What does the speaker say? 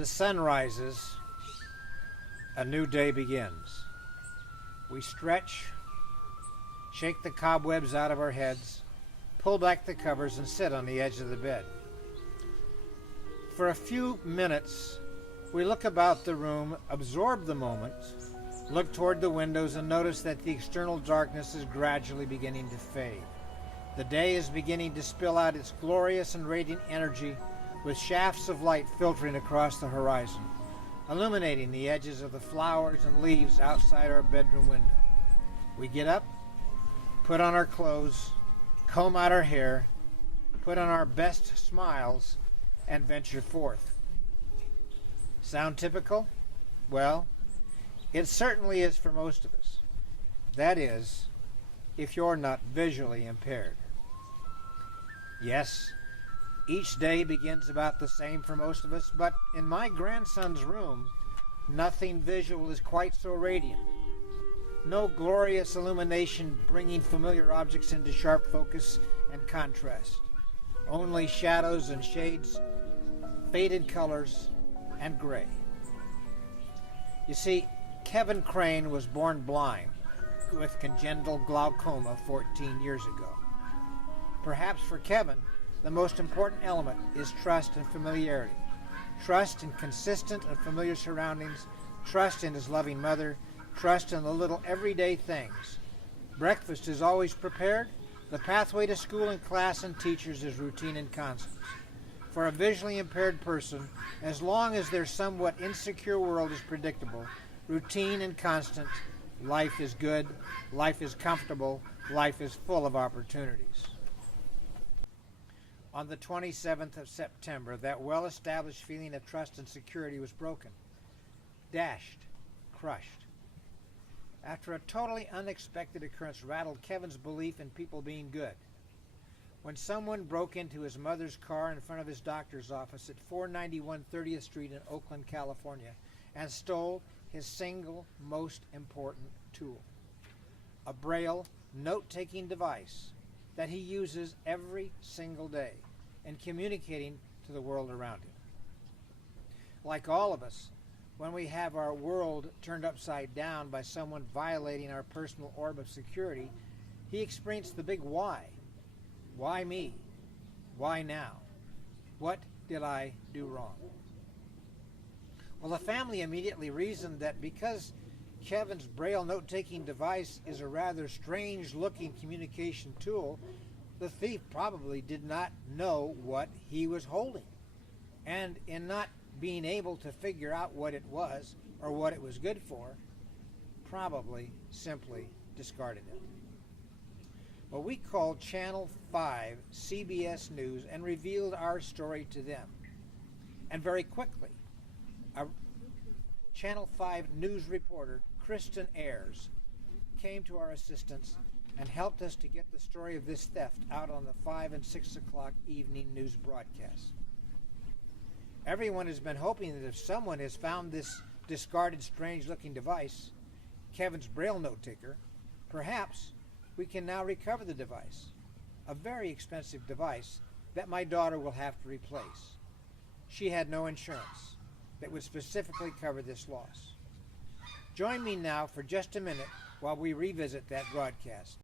The sun rises, a new day begins. We stretch, shake the cobwebs out of our heads, pull back the covers, and sit on the edge of the bed. For a few minutes, we look about the room, absorb the moment, look toward the windows, and notice that the external darkness is gradually beginning to fade. The day is beginning to spill out its glorious and radiant energy with shafts of light filtering across the horizon, illuminating the edges of the flowers and leaves outside our bedroom window. We get up, put on our clothes, comb out our hair, put on our best smiles, and venture forth. Sound typical? Well, it certainly is for most of us. That is, if you're not visually impaired. Yes, each day begins about the same for most of us, but in my grandson's room, nothing visual is quite so radiant. No glorious illumination bringing familiar objects into sharp focus and contrast. Only shadows and shades, faded colors, and gray. You see, Kevin Crane was born blind with congenital glaucoma 14 years ago. Perhaps for Kevin, the most important element is trust and familiarity. Trust in consistent and familiar surroundings, trust in his loving mother, trust in the little everyday things. Breakfast is always prepared. The pathway to school and class and teachers is routine and constant. For a visually impaired person, as long as their somewhat insecure world is predictable, routine and constant, life is good, life is comfortable, life is full of opportunities. On the 27th of September, that well-established feeling of trust and security was broken, dashed, crushed. After a totally unexpected occurrence rattled Kevin's belief in people being good. When someone broke into his mother's car in front of his doctor's office at 491 30th Street in Oakland, California, and stole his single most important tool, a Braille note-taking device that he uses every single day in communicating to the world around him. Like all of us, when we have our world turned upside down by someone violating our personal orb of security, he experienced the big why. Why me? Why now? What did I do wrong? Well, the family immediately reasoned that because Kevin's Braille note-taking device is a rather strange-looking communication tool, the thief probably did not know what he was holding. And in not being able to figure out what it was or what it was good for, probably simply discarded it. Well, we called Channel 5 CBS News and revealed our story to them. And very quickly, a Channel 5 news reporter, Kristen Ayers, came to our assistance and helped us to get the story of this theft out on the 5 and 6 o'clock evening news broadcasts. Everyone has been hoping that if someone has found this discarded, strange-looking device, Kevin's Braille note taker, perhaps we can now recover the device, a very expensive device that my daughter will have to replace. She had no insurance that would specifically cover this loss. Join me now for just a minute while we revisit that broadcast.